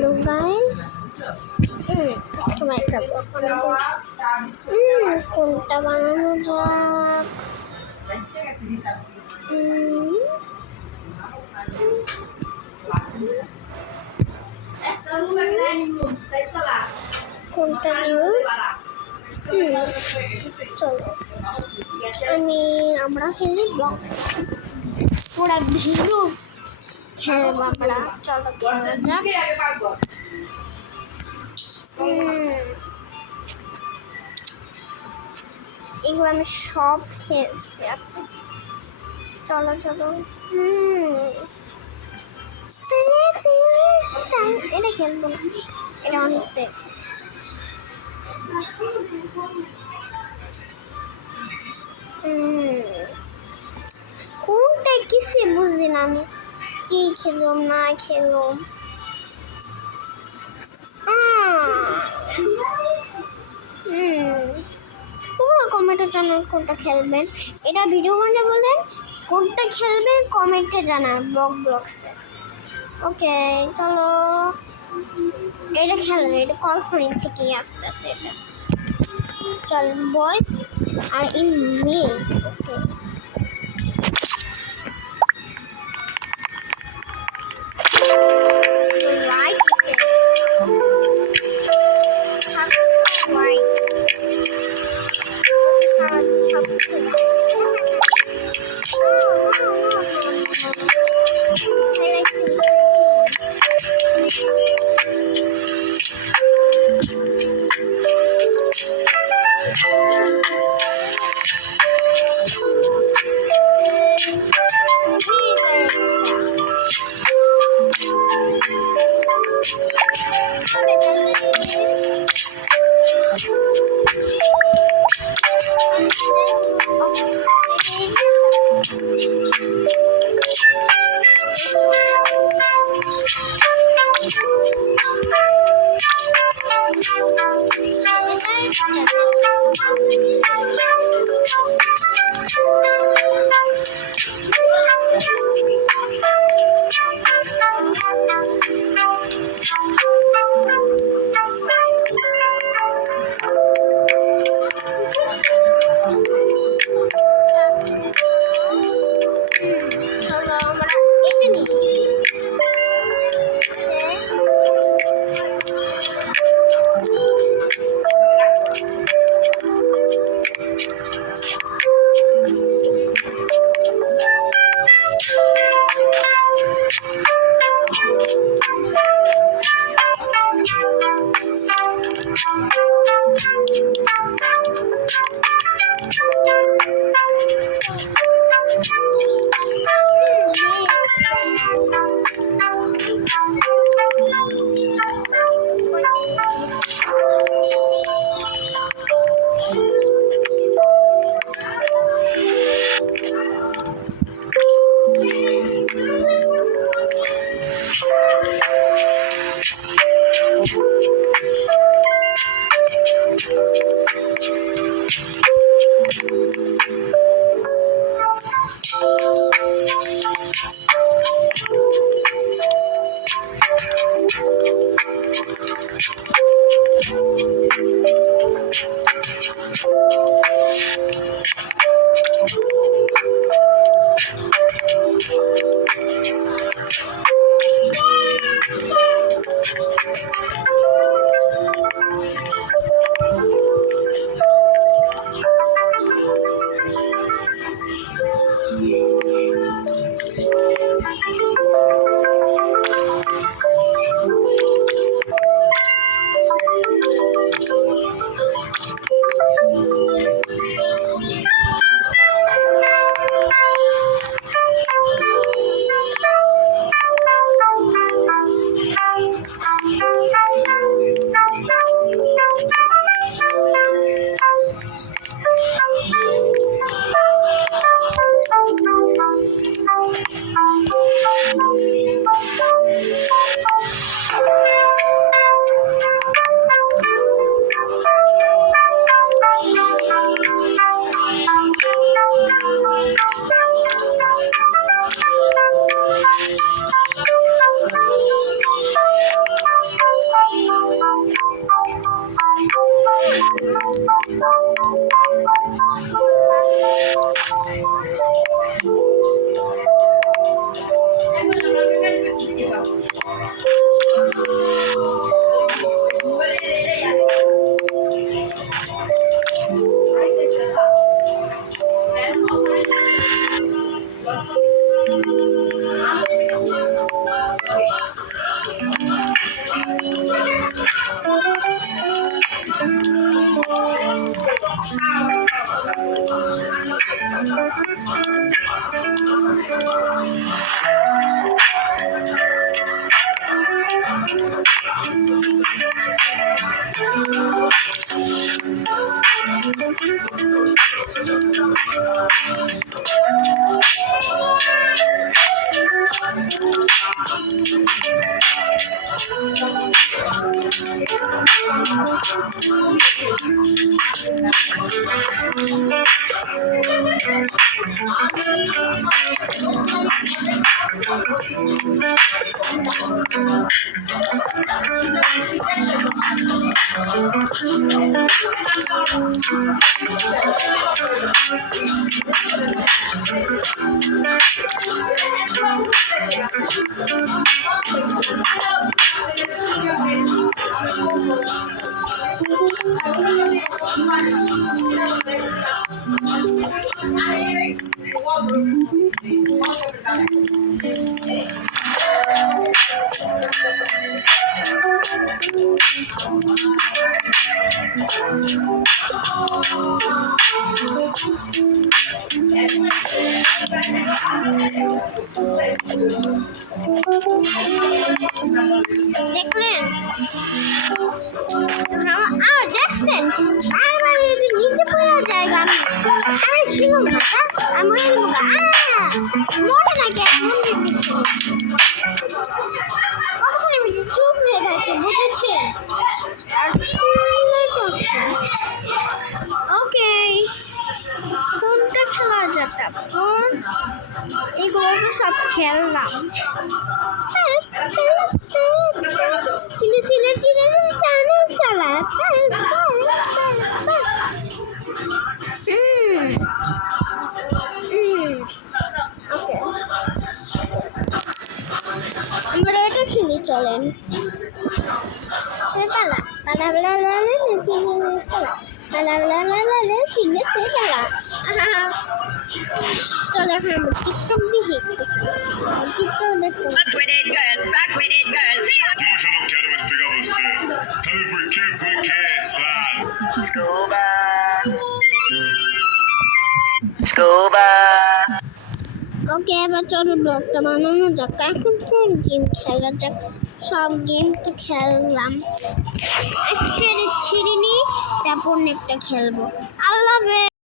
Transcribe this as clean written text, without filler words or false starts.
Hello guys, তোমার একটা ব্লগ বানাবো। কোনটা বানানো যাক? কোনটা নিউ? চলো আমরা খেলি ব্লগ পুরা ভিডিও খেলবো আমরা। চলো খেলা যাক। এগুলো আমি সব খেলছি। চলো চলো এটা খেলবো না, এটা অনেক কোনটা কিছুই বুঝি না আমি, কি খেললাম না খেললাম। তোমরা কমেন্টে জানান কোনটা খেলবেন, এটা ভিডিও বানিয়ে বলেন কোনটা খেলবেন, কমেন্টে জানান ব্লগসে। ওকে চলো এটা খেলেন, এটা কলফোনিক থেকেই আসতেছে। এটা চল বয়েজ আর ইন মেল। ওকে দেখলেন? দেখছেন আমার নিচে পড়া জায়গা আমি ছিলাম না আমি মোটে নাকি কতক্ষণ আমি চুপ হয়ে গেছে বুঝেছেন ওকে কোনটা খেলা যায় তারপর এগুলো তো সব খেললাম আমরা এটা খেলি চলেন চলে এখন আমরা টিকটক দেখি টিকটক দেখতে Back with it, girls. Back with it, girls. Hoje eu não quero mais pegar você. Sabe por quê? Porque, sabe? Scuba. Scuba. ওকে এবার চলো ব্লগটা বানানো যাক এখন কোন গেম খেলা যাক সব গেম তো খেললাম ছেড়ে নি তারপর একটা খেলবো আল্লাহ